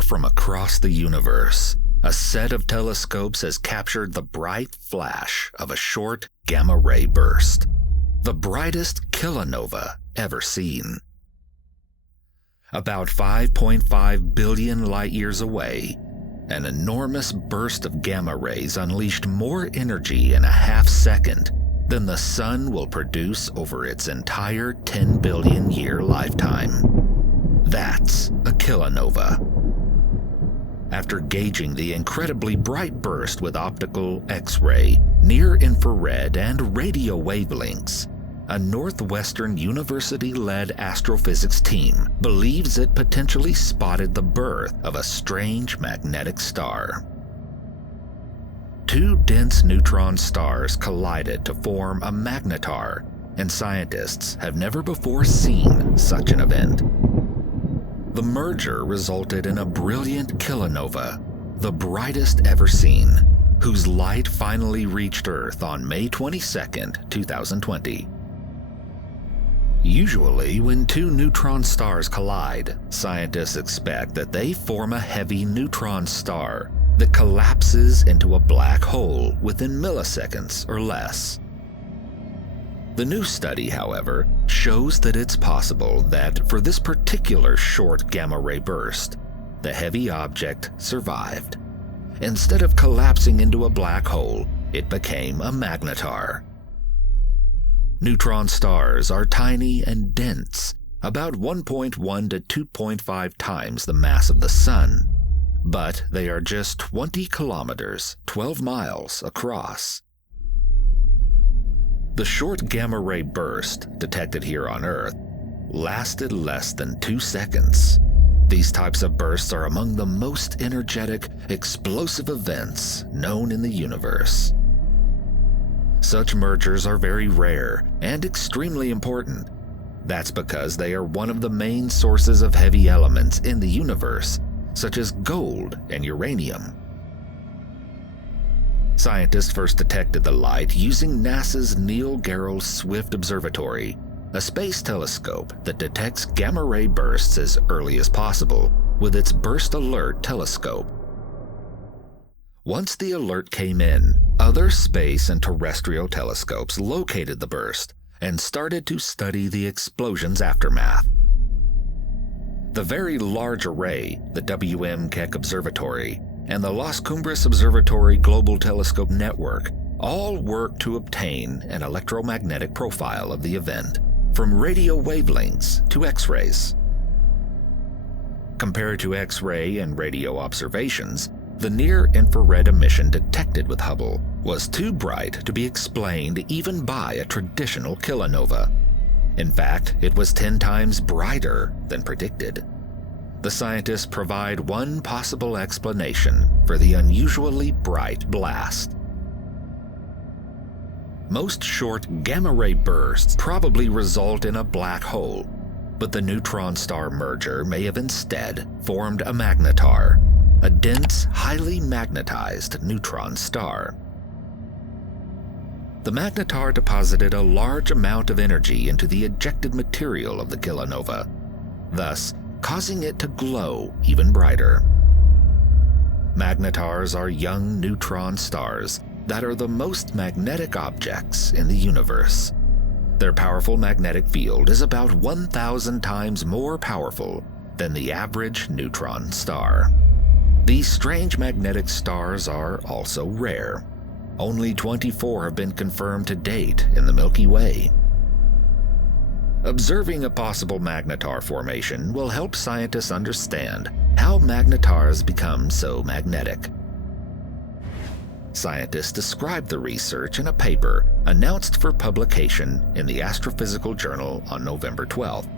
Far from across the universe, a set of telescopes has captured the bright flash of a short gamma-ray burst, the brightest kilonova ever seen. About 5.5 billion light-years away, an enormous burst of gamma rays unleashed more energy in a half-second than the sun will produce over its entire 10 billion year lifetime. That's a kilonova. After gauging the incredibly bright burst with optical, X-ray, near-infrared, and radio wavelengths, a Northwestern University-led astrophysics team believes it potentially spotted the birth of a strange magnetic star. Two dense neutron stars collided to form a magnetar, and scientists have never before seen such an event. The merger resulted in a brilliant kilonova, the brightest ever seen, whose light finally reached Earth on May 22, 2020. Usually, when two neutron stars collide, scientists expect that they form a heavy neutron star that collapses into a black hole within milliseconds or less. The new study, however, shows that it's possible that for this particular short gamma-ray burst, the heavy object survived. Instead of collapsing into a black hole, it became a magnetar. Neutron stars are tiny and dense, about 1.1 to 2.5 times the mass of the Sun, but they are just 20 kilometers, 12 miles across. The short gamma-ray burst, detected here on Earth, lasted less than 2 seconds. These types of bursts are among the most energetic, explosive events known in the universe. Such mergers are very rare and extremely important. That's because they are one of the main sources of heavy elements in the universe, such as gold and uranium. Scientists first detected the light using NASA's Neil Gehrels Swift Observatory, a space telescope that detects gamma-ray bursts as early as possible with its Burst Alert telescope. Once the alert came in, other space and terrestrial telescopes located the burst and started to study the explosion's aftermath. The Very Large Array, the W.M. Keck Observatory, and the Las Cumbres Observatory Global Telescope Network all work to obtain an electromagnetic profile of the event, from radio wavelengths to X-rays. Compared to X-ray and radio observations, the near-infrared emission detected with Hubble was too bright to be explained even by a traditional kilonova. In fact, it was 10 times brighter than predicted. The scientists provide one possible explanation for the unusually bright blast. Most short gamma-ray bursts probably result in a black hole, but the neutron-star merger may have instead formed a magnetar, a dense, highly magnetized neutron star. The magnetar deposited a large amount of energy into the ejected material of the kilonova, thus causing it to glow even brighter. Magnetars are young neutron stars that are the most magnetic objects in the universe. Their powerful magnetic field is about 1,000 times more powerful than the average neutron star. These strange magnetic stars are also rare. Only 24 have been confirmed to date in the Milky Way. Observing a possible magnetar formation will help scientists understand how magnetars become so magnetic. Scientists described the research in a paper announced for publication in the Astrophysical Journal on November 12th,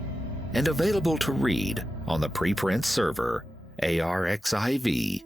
and available to read on the preprint server arxiv.org.